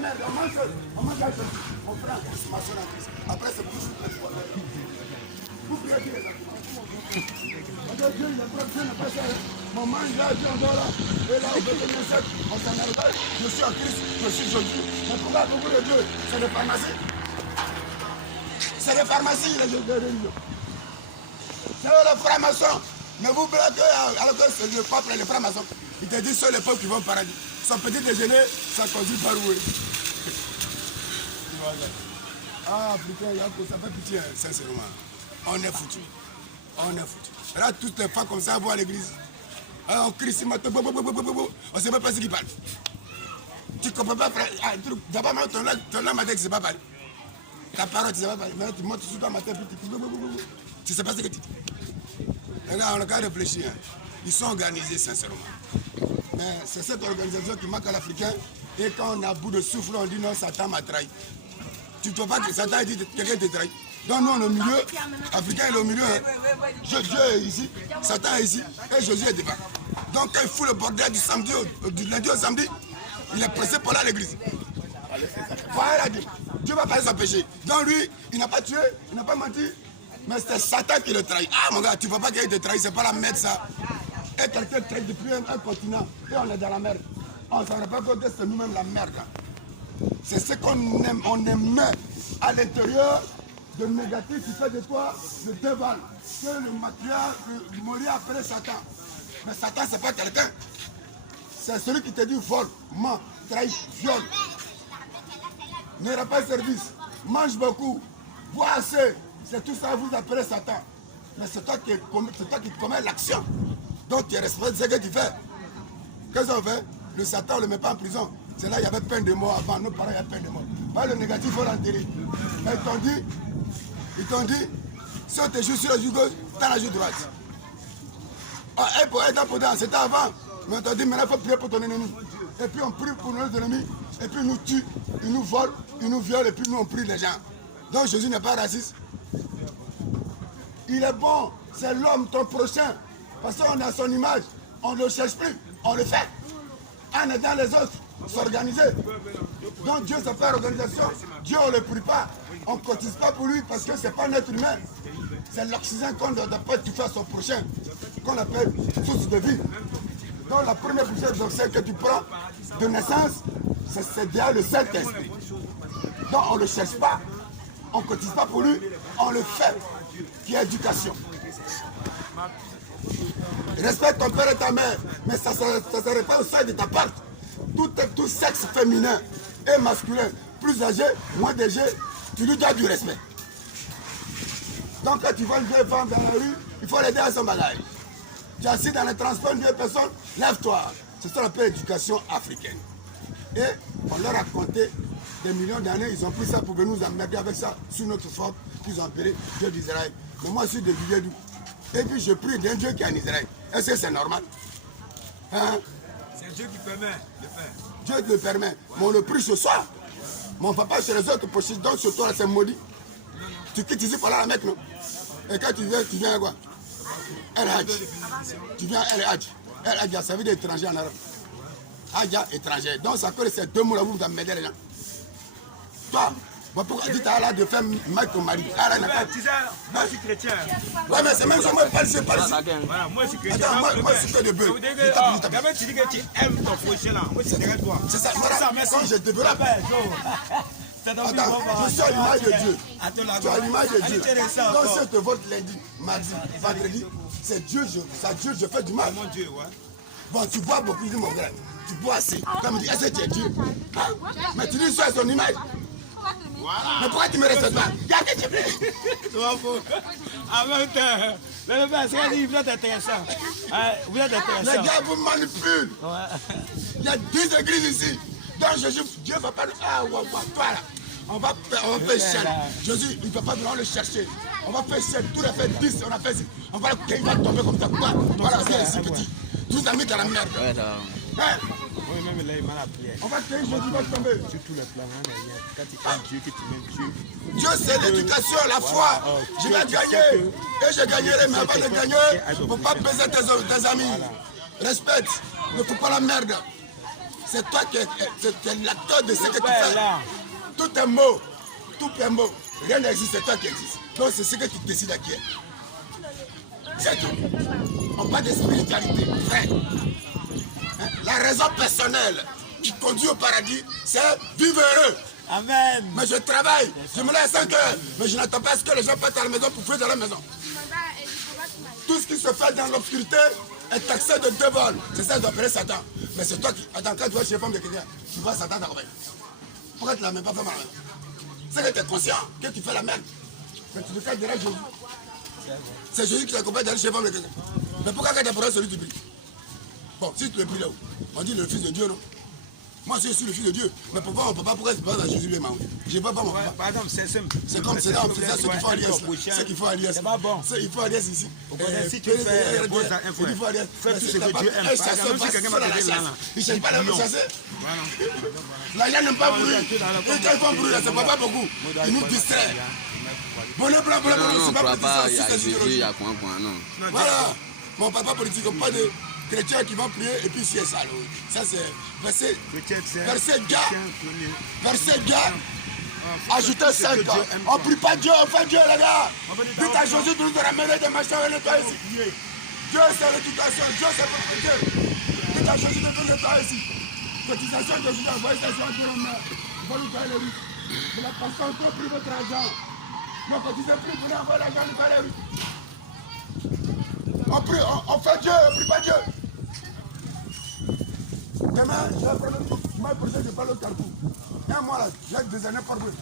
la merde, on mange la chose. On prend la consommation en crise. Après, c'est plus vous priez Dieu, les enfants. Dieu n'a pas ça. On mange là, Dieu on dort là. Et là, on veut venir seul. On s'en arrive. Je suis en Christ, je suis Jésus. Mais pourquoi beaucoup de Dieu? C'est des pharmacies. C'est des pharmacies, les jeux de religion. C'est les francs-maçons. Mais vous blaguez, alors que c'est le peuple et les francs-maçons. Ils te disent c'est les peuples qui vont au paradis. Son petit déjeuner, ça conduit par où? Ah, Africain, ça fait pitié, sincèrement. On est foutu. On est foutu. Là, toutes les femmes comme ça vont à l'église. On crie, on ne sait même pas ce qu'ils parlent. Tu ne comprends pas, frère. D'abord, ton âme matin, tu ne sais pas parler. Ta parole, tu ne sais pas parler. Maintenant, tu montes sur toi matin, puis tu ne sais pas ce que tu dis. Regarde, on a qu'à réfléchir. Ils sont organisés, sincèrement. Mais c'est cette organisation qui manque à l'Africain. Et quand on a bout de souffle, on dit non, Satan m'a trahi. Tu ne vois pas que Satan a dit quelqu'un te trahit. Donc nous, on est au milieu. Africain est au milieu. Hein. Dieu est ici. Satan est ici. Et Jésus est devant. Donc quand il fout le bordel du samedi, du lundi au samedi, il est pressé pour aller à l'église. Voilà, Dieu va parler son péché. Donc lui, il n'a pas tué, il n'a pas menti. Mais c'est Satan qui le trahit. Ah mon gars, tu ne vois pas qu'il te trahit, c'est pas la merde ça. Et quelqu'un trahit depuis un continent. Et on est dans la merde. On ne s'en rend pas compte que c'est nous-mêmes la merde. C'est ce qu'on aime. On aime à l'intérieur de négatif qui fait de toi le devant. C'est le matériel de mourir après Satan. Mais Satan, ce n'est pas quelqu'un. C'est celui qui te dit vol, ment, trahit, viole. Ne rend pas service. Mange beaucoup. Bois assez. C'est tout ça, vous appelez Satan. Mais c'est toi qui commets l'action. Donc tu es responsable de ce que tu fais. Qu'est-ce qu'on fait? Le Satan, on ne le met pas en prison. C'est là il y avait peine de mort avant. Nos parents, il y a peine de mort. Pas le négatif, il faut l'enterrer. Mais ils t'ont dit, si on te joue sur la joue gauche, tu as la joue droite. Ah, et pour être impotent, c'était avant. Mais on t'a dit, maintenant il faut prier pour ton ennemi. Et puis on prie pour nos ennemis. Et puis ils nous tuent, ils nous volent, ils nous violent. Et puis nous on prie les gens. Donc Jésus n'est pas raciste. Il est bon, c'est l'homme, ton prochain. Parce qu'on est à son image. On ne le cherche plus, on le fait. En aidant les autres, s'organiser. Donc Dieu, ça fait organisation. Dieu, on ne le prie pas. On ne cotise pas pour lui parce que ce n'est pas un être humain. C'est l'oxygène qu'on doit toucher à son prochain, qu'on appelle source de vie. Donc la première bouchée d'oxygène que tu prends de naissance, c'est déjà le Saint-Esprit. Donc on ne le cherche pas, on ne cotise pas pour lui, on le fait, qui est éducation. Respecte ton père et ta mère, mais ça ne serait pas au sein de ta part. Tout sexe féminin et masculin, plus âgé, moins âgé, tu lui dois du respect. Donc quand tu vois une vieille femme dans la rue, il faut l'aider à son bagage. Tu es assis dans le transport d'une vieille personne, lève-toi. C'est ce qu'on appelle l'éducation africaine. Et on leur a compté des millions d'années, ils ont pris ça pour venir nous emmerder avec ça sur notre forme qu'ils ont appelé Dieu d'Israël. Mais moi je suis de Villedou. Et puis je prie d'un Dieu qui est en Israël. Est-ce que c'est normal? Hein? C'est Dieu qui permet de faire. Dieu le permet. Mais on le prie ce soir. Mon papa chez les autres pour donc sur toi c'est maudit. Tu quittes ici pour aller à la Mecque, non? Et quand tu viens à quoi? El Hadj. Tu viens à El Hadj. El Hadj, ça veut dire étranger en arabe. Hadja, étranger. Donc ça colle ces deux mots là, vous m'aider les gens. Toi, pourquoi tu as là de faire mal ton mari? Moi je suis chrétien. Ouais, mais c'est même ça, moi je parle ici. Voilà, moi je suis chrétien. Attends, moi je suis que de bœuf. D'abord tu dis que tu aimes ton prochain là. Moi c'est derrière toi. C'est ça, quand je développe. Attends, je suis à l'image de Dieu. Tu es à l'image de Dieu. Donc si je te vote lundi, mardi, vendredi, c'est Dieu, je fais du mal. Mon Dieu, ouais. Bon, tu bois beaucoup, il dit mon frère. Tu bois assez. Comme il dit, est-ce que tu es Dieu? Hein? Mais tu dis ça à son image. Voilà. Mais pourquoi tu me respectes pas? Il y a que tu plais. Tu vois, faut. En même temps, le père, c'est qu'il vous êtes intéressant. Vous êtes intéressant. Les gars vous manipulent. Il y a 10 églises ici. Donc Dieu ne va pas. Ah, ouais, toi là. On va faire chier. Jésus, il ne va pas venir le chercher. On va faire chier. Tout a fait 10, on a fait 6. On va tomber comme ça. Voilà, c'est si petit. Tous amis dans la merde. Hein? Oui, même là, il m'a appelé. On va créer, Jésus va tomber. Sur tous les plans, quand tu aimes Dieu, que tu aimes Dieu. Dieu, c'est l'éducation, la foi. Je vais gagner. Et je gagnerai, mais avant de gagner, il ne faut pas baiser tes amis. Respecte. Ne fais pas la merde. C'est toi qui es l'acteur de ce que tu Père fais. là. Tout est mot. Tout est mot. Rien n'existe, c'est toi qui existe. Donc c'est ce que tu décides à qui est. C'est tout. On parle de spiritualité. Vrai. La raison personnelle qui conduit au paradis, c'est vivre heureux. Amen. Mais je travaille, je me lève à 5 heures, mais je n'attends pas à ce que les gens partent à la maison pour fuir dans la maison. Tout ce qui se fait dans l'obscurité est taxé de deux vols. C'est ça d'appeler Satan. Mais c'est toi qui... Attends, quand tu vas chez les femmes de quelqu'un, tu vois Satan t'accompagne. Pourquoi tu ne la mets pas femme à la maison? C'est que tu es conscient que tu fais la même. Mais tu te fais derrière Jésus. C'est Jésus qui t'accompagne d'aller chez les femmes de quelqu'un. Mais pourquoi quand tu apprends celui tu pries? Bon, si tu le pries là-haut, on dit le fils de Dieu, non? Moi aussi, je suis le fils de Dieu. Mais pourquoi mon papa, pourquoi c'est pas Jésus lui-même? Je ne veux pas mon papa. Par exemple, c'est simple. C'est comme c'est là, on faisait ce qu'il faut à l'IS. Ce qu'il faut à l'IS. C'est pas bon. Il faut à l'IS ici. Si tu fais un frère, fais tout ce que Dieu aime. Par exemple, même si quelqu'un va te dire là, il ne cherche pas la chasser. L'argent n'aime pas bruit. Et quand ils font bruit, ça ne va pas beaucoup. Ils nous distraient. Bonnet blanc, c'est pas politique. Il y a quoi, non. Voilà. Mon papa politique, pas de chrétiens qui vont prier et puis c'est ça. Ça c'est verset gars. Ajoutez 5 ans. On ne prie pas Dieu, on fait Dieu les gars. Dites à Jésus de nous ramener des machins et nettoyer ici. Dieu c'est l'éducation, Dieu c'est Dieu. Dites à Jésus de nous nettoyer ici. Cotisation de Jésus, envoyez ça sur Dieu en main. Il va nous faire les rues. De la façon on peut prier votre argent. Non, cotisez plus, vous envoyez l'argent, nous faire les rues. On prie, on fait Dieu, on prie pas Dieu. Demain, j'ai un problème. Moi, je parle au Carrefour. Un mois là, j'ai des années par plus.